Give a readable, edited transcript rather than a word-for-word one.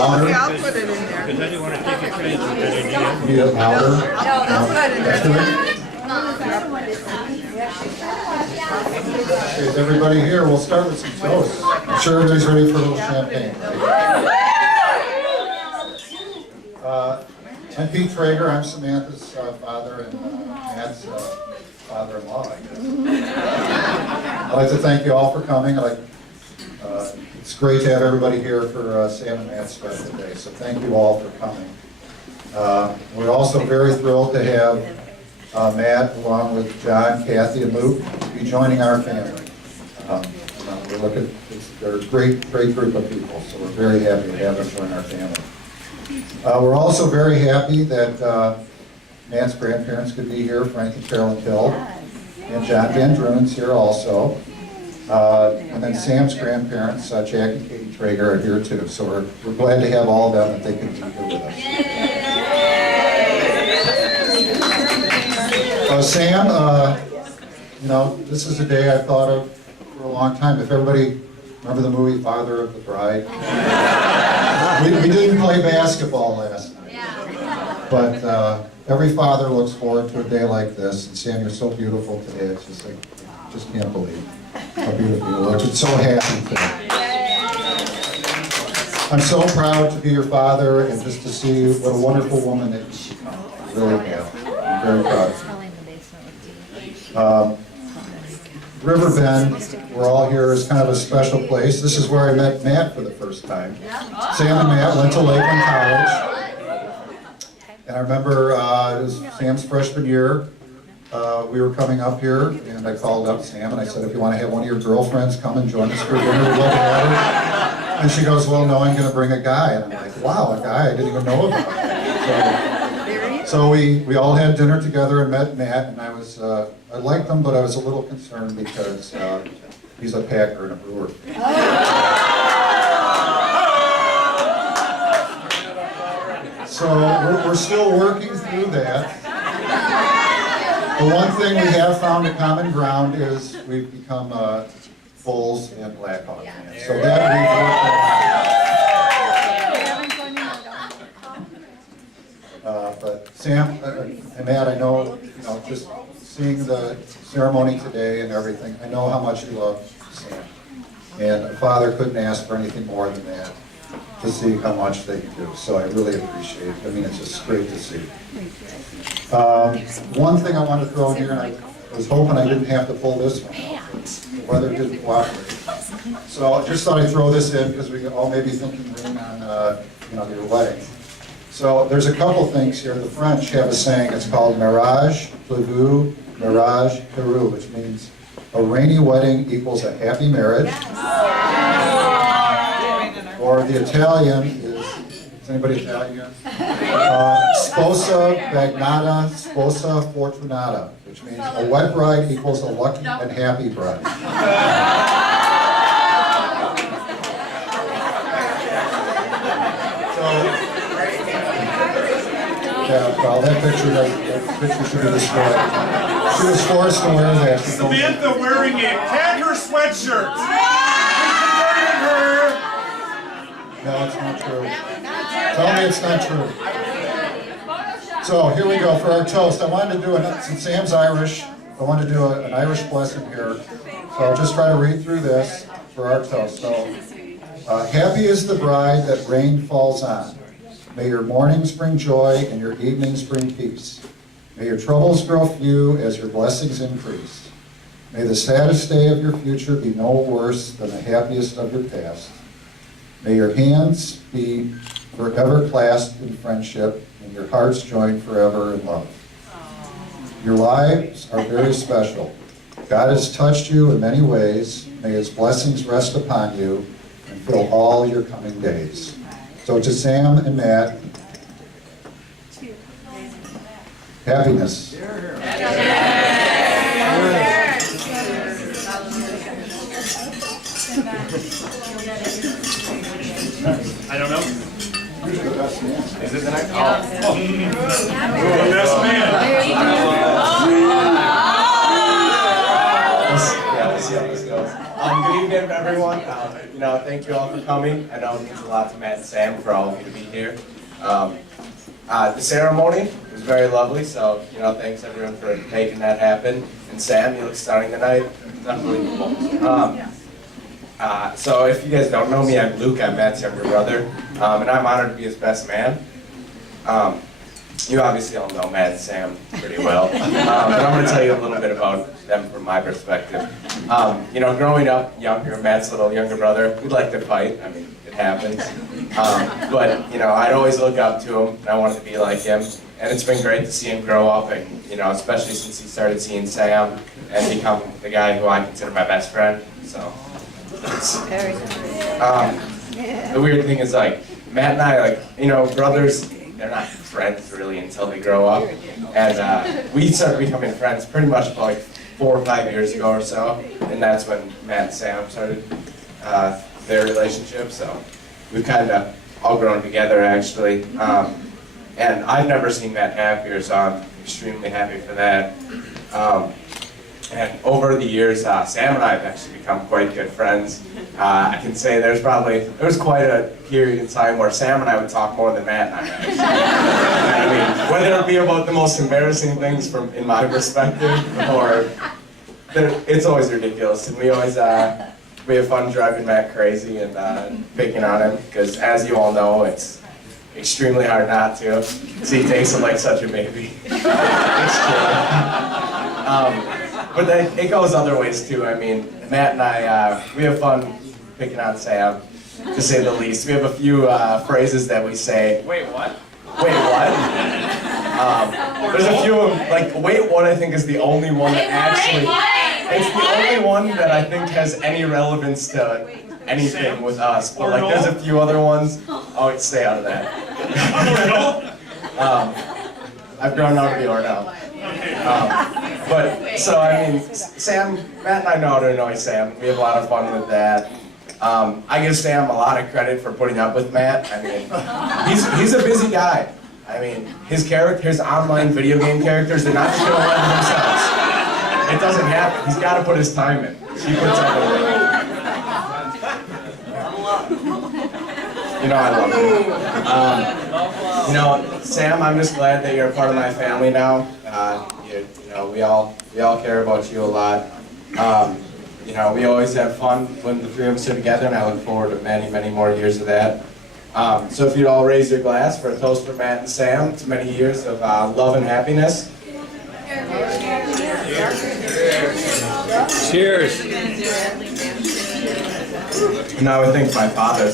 Louder? Okay, I'll put it in there. Because I didn't want to take a chance with that idea. Need it louder? No, that's what I did. Okay, is everybody here? We'll start with some toasts. I'm sure everybody's ready for a little champagne. I'm Pete Traeger. I'm Samantha's father and Matt's father-in-law, I guess. I'd like to thank you all for coming. It's great to have everybody here for Sam and Matt's special day, so thank you all for coming. We're also very thrilled to have Matt, along with John, Kathy, and Luke, be joining our family. They're a great group of people, so we're very happy to have them join our family. We're also very happy that Matt's grandparents could be here, Frank and Carolyn Hill, and John Van Drunen's here also. And then Sam's grandparents, Jack and Katie Traeger, are here too, so we're glad to have all of them that they can be here with us. Sam, this is a day I thought of for a long time. If everybody remember the movie Father of the Bride? We didn't play basketball last night, but every father looks forward to a day like this. And Sam, you're so beautiful today. It's just like, just can't believe how beautiful you look. I'm so happy today. I'm so proud to be your father and just to see what a wonderful woman that you've become. I really have. I'm very proud of you. Riverbend, we're all here, is kind of a special place. This is where I met Matt for the first time. Sam and Matt went to Lakeland College. And I remember it was Sam's freshman year. We were coming up here, and I called up Sam, and I said, if you want to have one of your girlfriends come and join us for dinner, we'd love to have her. And she goes, well, no, I'm going to bring a guy. And I'm like, wow, a guy I didn't even know about. So we all had dinner together and met Matt, and I liked him, but I was a little concerned because he's a Packer and a Brewer. So we're still working through that. The one thing we have found a common ground is we've become Bulls and Blackhawks fans. So that we've worked on. But Sam and Matt, I know, just seeing the ceremony today and everything, I know how much you love Sam. And a father couldn't ask for anything more than that, to see how much they can do. So I really appreciate it. I mean, it's just great to see. One thing I want to throw in here, and I was hoping I didn't have to pull this one out, but the weather didn't cooperate. So I just thought I'd throw this in because we all may be thinking on your wedding. So there's a couple things here. The French have a saying. It's called Mirage Pleveux, Mirage Heureux, which means a rainy wedding equals a happy marriage. Or the Italian is anybody Italian here? Sposa bagnata, sposa fortunata, which means a wet bride equals a lucky and happy bride. Well, that picture should be destroyed. She was forced to wear that. Samantha wearing a Packer sweatshirt. No, it's not true. Tell me it's not true. So here we go for our toast. I wanted to do, since Sam's Irish, I wanted to do an Irish blessing here. So I'll just try to read through this for our toast. So, happy is the bride that rain falls on. May your mornings bring joy and your evenings bring peace. May your troubles grow few as your blessings increase. May the saddest day of your future be no worse than the happiest of your past. May your hands be forever clasped in friendship and your hearts joined forever in love. Your lives are very special. God has touched you in many ways. May his blessings rest upon you and fill all your coming days. So to Sam and Matt, happiness. I don't know. Who's the best man? Is it the next? Oh. The best man. Yeah, let's see how this goes. Good evening. give everyone. Thank you all for coming. I know it means a lot to Matt and Sam for all of you to be here. The ceremony was very lovely, so thanks everyone for making that happen. And Sam, you look stunning tonight. It's unbelievable. So if you guys don't know me, I'm Luke. I'm Matt's younger brother, and I'm honored to be his best man. You obviously all know Matt and Sam pretty well, but I'm going to tell you a little bit about them from my perspective. Growing up younger, Matt's little younger brother, we'd like to fight. I mean, it happens. But I'd always look up to him, and I wanted to be like him. And it's been great to see him grow up, and especially since he started seeing Sam and become the guy who I consider my best friend. So, the weird thing is, like, Matt and I, brothers, they're not friends really until they grow up. And we started becoming friends pretty much about like 4 or 5 years ago or so. And that's when Matt and Sam started their relationship. So we've kind of all grown together, actually. And I've never seen Matt happier, so I'm extremely happy for that. And over the years, Sam and I have actually become quite good friends. I can say there was quite a period in time where Sam and I would talk more than Matt and I actually. I mean, whether it be about the most embarrassing things in my perspective, or it's always ridiculous. And we have fun driving Matt crazy and picking on him, because as you all know, it's extremely hard not to. So he takes him like such a baby. It's true. But it goes other ways too. I mean, Matt and I, we have fun picking on Sam, to say the least. We have a few phrases that we say. Wait, what? Wait, what? There's a few of them, like, wait, what I think is the only one that actually, it's the only one that I think has any relevance to anything with us. But like, there's a few other ones. Oh, stay out of that. I've grown out of the or now. But, so I mean, Matt and I know how to annoy Sam. We have a lot of fun with that. I give Sam a lot of credit for putting up with Matt. I mean, he's a busy guy. I mean, his online video game characters, they're not just going to run themselves. It doesn't happen. He's got to put his time in. He puts up with it. I love him. Sam, I'm just glad that you're a part of my family now. We all care about you a lot. We always have fun when the three of us are together, and I look forward to many, many more years of that. So if you'd all raise your glass for a toast for Matt and Sam to many years of love and happiness. Cheers. And I would think my father.